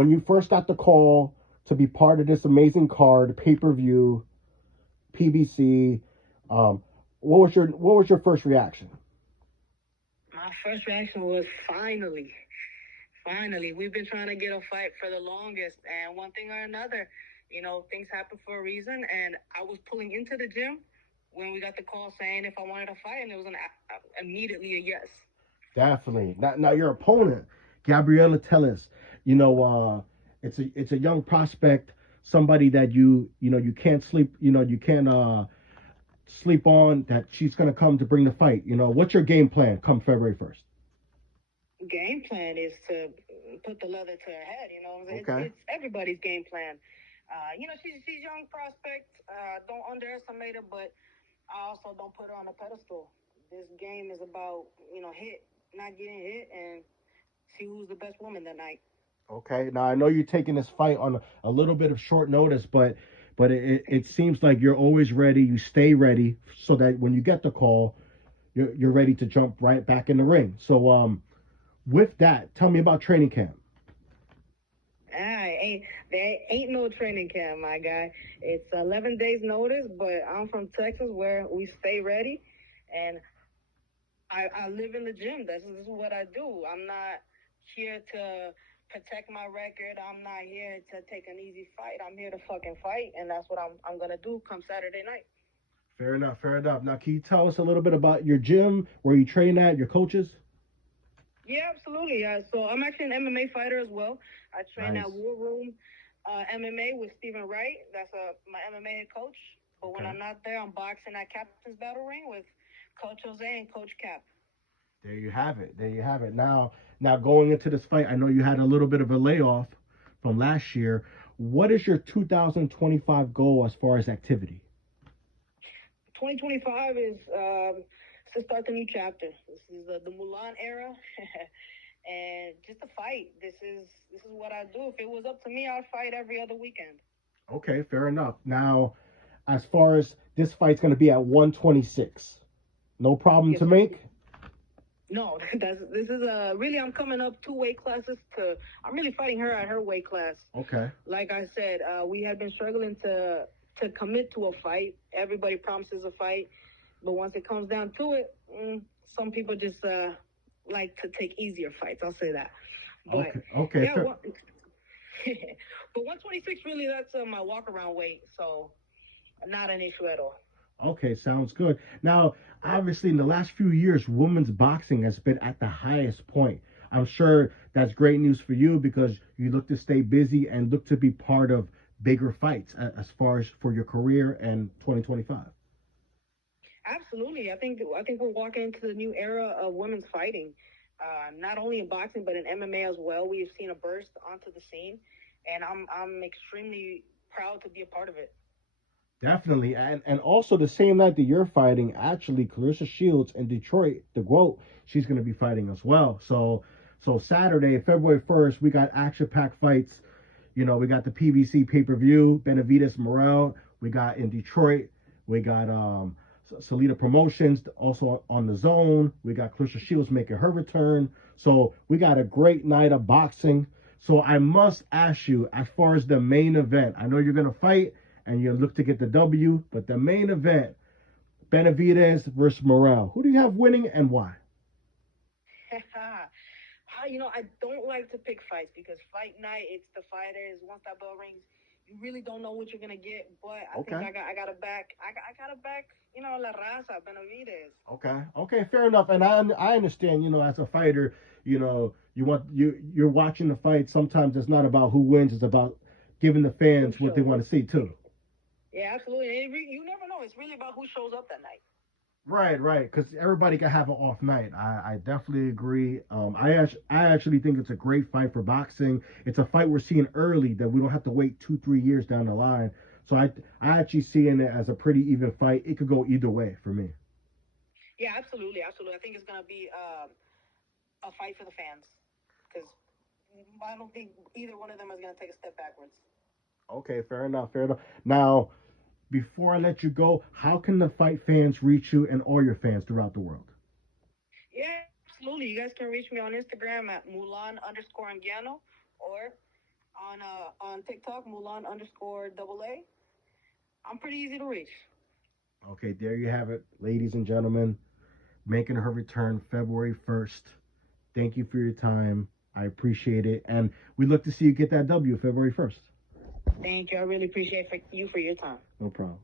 When you first got the call to be part of this amazing card, pay-per-view, PBC, um, what was your first reaction? My first reaction was finally, finally. We've been trying to get a fight for the longest, and one thing or another, things happen for a reason. And I was pulling into the gym when we got the call saying if I wanted to fight, and it was immediately a yes. Definitely. Now your opponent, Gabriella Tellez, you know, it's a young prospect, somebody that you can't sleep, you can't sleep on that she's gonna come to bring the fight. What's your game plan come February 1st? Game plan is to put the leather to her head. Okay. It's everybody's game plan. She's young prospect. Don't underestimate her, but I also don't put her on a pedestal. This game is about hit, not getting hit, and see who's the best woman that night. Okay. Now I know you're taking this fight on a little bit of short notice, but it seems like you're always ready. You stay ready so that when you get the call, you're ready to jump right back in the ring. So with that, tell me about training camp. There ain't no training camp, my guy. It's 11 days notice, but I'm from Texas where we stay ready, and I live in the gym. This is what I do. I'm not here to protect my record. I'm not here to take an easy fight. I'm here to fucking fight, and that's what I'm gonna do come Saturday night. Fair enough. Fair enough. Now, can you tell us a little bit about your gym, where you train at, your coaches? Yeah, absolutely. So I'm actually an MMA fighter as well. I train at Nice. War Room MMA with Stephen Wright. That's my MMA head coach. But when Okay. I'm not there, I'm boxing at Captain's Battle Ring with Coach Jose and Coach Cap. There you have it. There you have it. Now going into this fight, I know you had a little bit of a layoff from last year. What is your 2025 goal as far as activity? 2025 is to start the new chapter. This is the Mulan era, and just a fight. This is what I do. If it was up to me, I'd fight every other weekend. Okay, fair enough. Now, as far as this fight's going to be at 126, no problem Yes, to sir. make. No, this is really I'm coming up two weight classes to. I'm really fighting her at her weight class. Okay. Like I said, we had been struggling to commit to a fight. Everybody promises a fight, but once it comes down to it, some people just like to take easier fights. I'll say that. But Okay. Okay. yeah, but 126 really that's my walk around weight, so not an issue at all. Okay, sounds good. Now, obviously, in the last few years, women's boxing has been at the highest point. I'm sure that's great news for you because you look to stay busy and look to be part of bigger fights as far as for your career and 2025. Absolutely, I think we're walking into the new era of women's fighting. Not only in boxing but in MMA as well. We have seen a burst onto the scene, and I'm extremely proud to be a part of it. Definitely, and also the same night that you're fighting, actually, Clarissa Shields in Detroit, the GOAT, she's going to be fighting as well. So Saturday, February 1st, we got action-packed fights. We got the PBC pay-per-view, Benavides Morel. We got in Detroit, we got Salida Promotions also on the zone. We got Clarissa Shields making her return. So we got a great night of boxing. So I must ask you, as far as the main event, I know you're going to fight and you look to get the W, but the main event, Benavides versus Morel. Who do you have winning and why? I don't like to pick fights because fight night, it's the fighters. Once that bell rings, you really don't know what you're gonna get. But I think Okay. I got to back. La Raza Benavides. Okay. Okay. Fair enough. And I understand. As a fighter, you're watching the fight. Sometimes it's not about who wins. It's about giving the Who fans what they shows want up? to see too. Yeah, absolutely. You never know. It's really about who shows up that night. Right, right, because everybody can have an off night. I definitely agree. I actually think it's a great fight for boxing. It's a fight we're seeing early that we don't have to wait 2 3 years down the line. So I actually see it as a pretty even fight. It could go either way for me. Yeah, absolutely, absolutely. I think it's gonna be a fight for the fans because I don't think either one of them is gonna take a step backwards. Okay, fair enough, fair enough. Now, before I let you go, how can the fight fans reach you and all your fans throughout the world? Yeah, absolutely. You guys can reach me on Instagram at Mulan underscore Anguiano, or on TikTok, Mulan _ AA. I'm pretty easy to reach. Okay, there you have it, ladies and gentlemen. Making her return February 1st. Thank you for your time. I appreciate it. And we look to see you get that W February 1st. Thank you. I really appreciate you for your time. No problem.